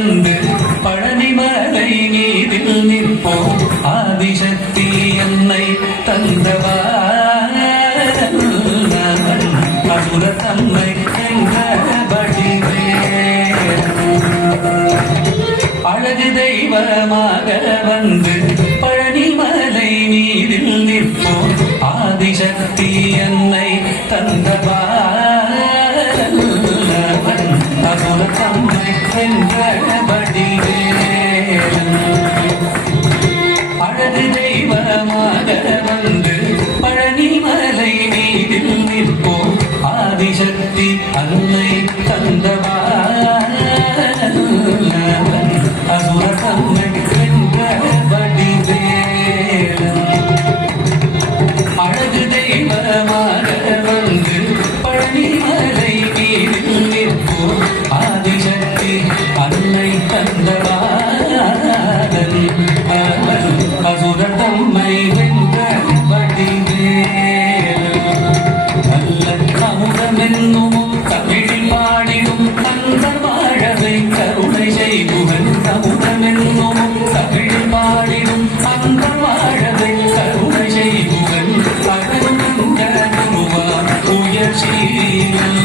வந்து பழனிமலை மீதில் நிற்போம் ஆதிசக்தி என்னை தந்தவா அசுர தம்மை என்றபடி அழகு தெய்வமாக வந்து பழனிமலை மீதில் நிற்போம் ஆதிசக்தி என்னை தந்தவா அசுர தம்மை என்றபடி அழகு தெய்வமாக வந்து பழனிமலை மீதில் நிற்போம் ஆதிசக்தி அன்னை தந்தவா அசுர தம்மை என்றபடி அழகு தெய்வமாக வந்து பழனிமலை மீதில் நிற்போம் ஆதிசக்தி அன்னை தந்தவா அசுர தம்மை வென்றபடி நல்ல அமுதமென்னும் தமிழில் பாடிடும் அந்த வாழவை கருணை செய்குவன் அமுதமென்னும் தமிழில் பாடிடும் அந்த வாழவை கருணை செய்குவன் அருள்வான் உயர்ச்சீரல்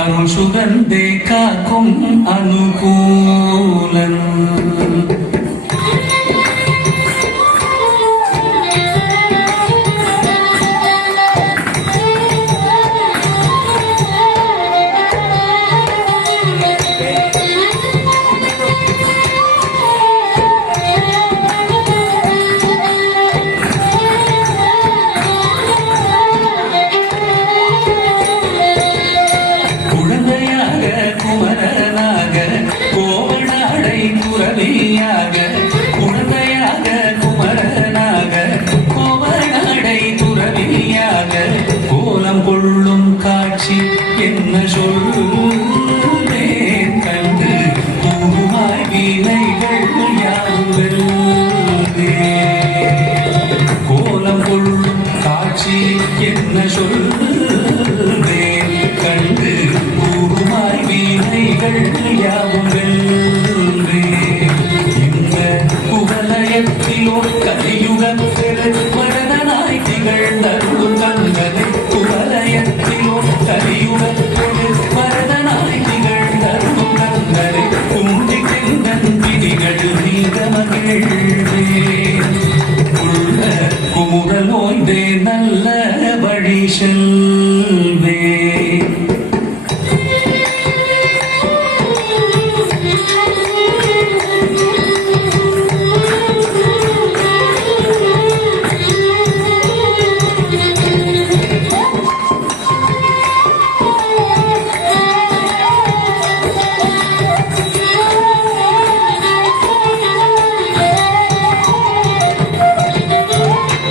அருள் சுகந்தே காக்கும் அனுகூலன் குமரனாக கோவனாடை துறவியாக குழந்தையாக குமரனாக கோவனாடை துறவியாக கோலம் கொள்ளும் காட்சி என்ன சொல்லேன் கண்டு தூவாய் வீணைகள் யாவுகள் கோலம் கொள்ளும் காட்சி என்ன சொல்லேன் கண்டு தூவாய் வீணைகள் யாவுங்கள் இந்த குவலயத்திலோ கலியுகம் பெரு மரணனாய் திகழ்ந்தருளும் கங்கனை குவலயத்திலோ கலியுகம் பெரு மரணனாய் திகழ்ந்தருளும் கங்கனை குந்தி கெந்தன் விதிகள் நீங்க மகிழ்வே உள்ள குமுறலோய்ந்தே நல்ல வழி செல்வே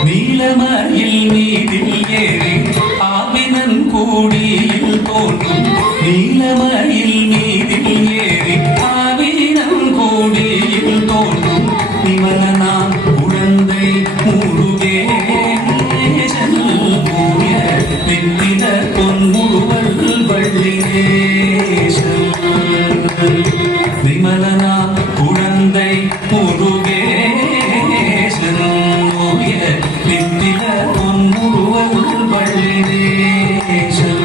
நீலமயில் மீதில் ஏறி ஆவினன் கூடியில் தோன்றும் நீலமயில் மீதில் ஏறி ஆவினன் கூடியில் தோன்றும் நிமலனாம் குழந்தை முருகேசன் பூய வெற்றிட பொன்முருவல் வள்ளினேசன் நிமலனாம் குழந்தை முருகேசன் நித்தில பொன்முருவல் வள்ளினேசன்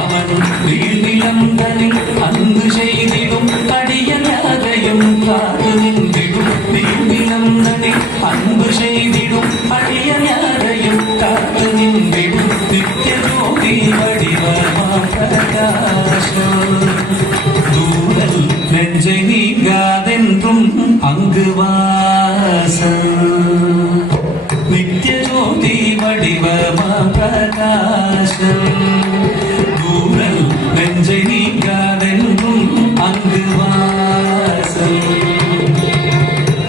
அவன் நீழ்நிலந்தனில் அங்கு செய்திடும் அடியலாதையும் காத்து நின்றிடும் நீழ்நிலந்தனில் அன்பு செய்திடும் அடியலாதையும் காத்து நின்றிடும் நித்திய ஜோதி வடிவமா பிரகாசம் தூரல் நெஞ்சை நீங்காதென்றும் அங்கு வாசம் நித்திய ஜோதி வடிவமா பிரகாசம் தூரல் நெஞ்சை நீங்காதென்றும் அங்கு வாசம்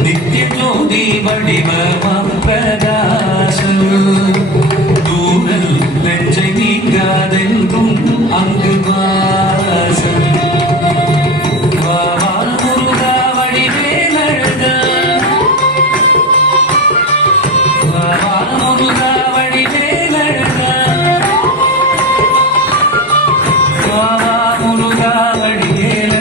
நித்திய ஜோதி வடிவமா பிரகாசம் தூரல் நெஞ்சை நீங்காதென்றும் அங்கு வாசம் முருகா வடிவேல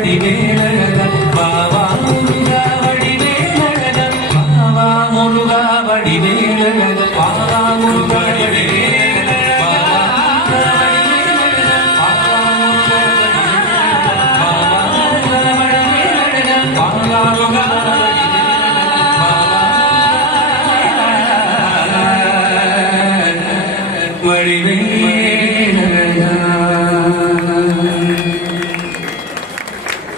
வடிவேலழகா பாவா முருகா வடிவேலழகா பாவா முருகா வடிவேலழகா பாவா முருகா வடிவேலழகா